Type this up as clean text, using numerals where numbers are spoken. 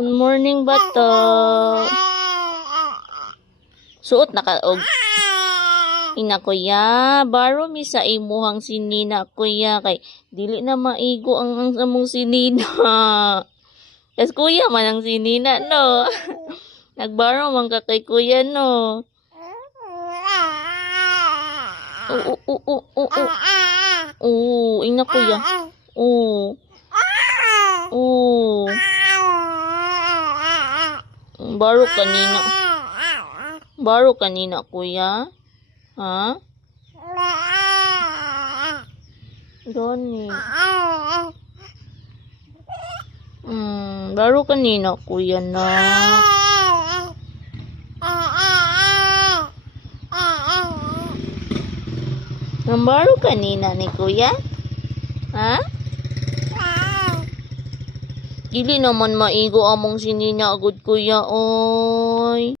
Good morning, bato. Suot na ka og ina kuya, baro mi sa imuhang sinina kuya kay dili na maigo ang among sinina. Kas kuya man ang sinina no. Nagbaro man ka kay kuya no. Ina kuya. Baro kanina. Baro kanina kuya. Ha? Gani. Baro kanina kuya na. Baro kanina ni kuya? Ha? Dili naman maigo among sinina agud kuya oy.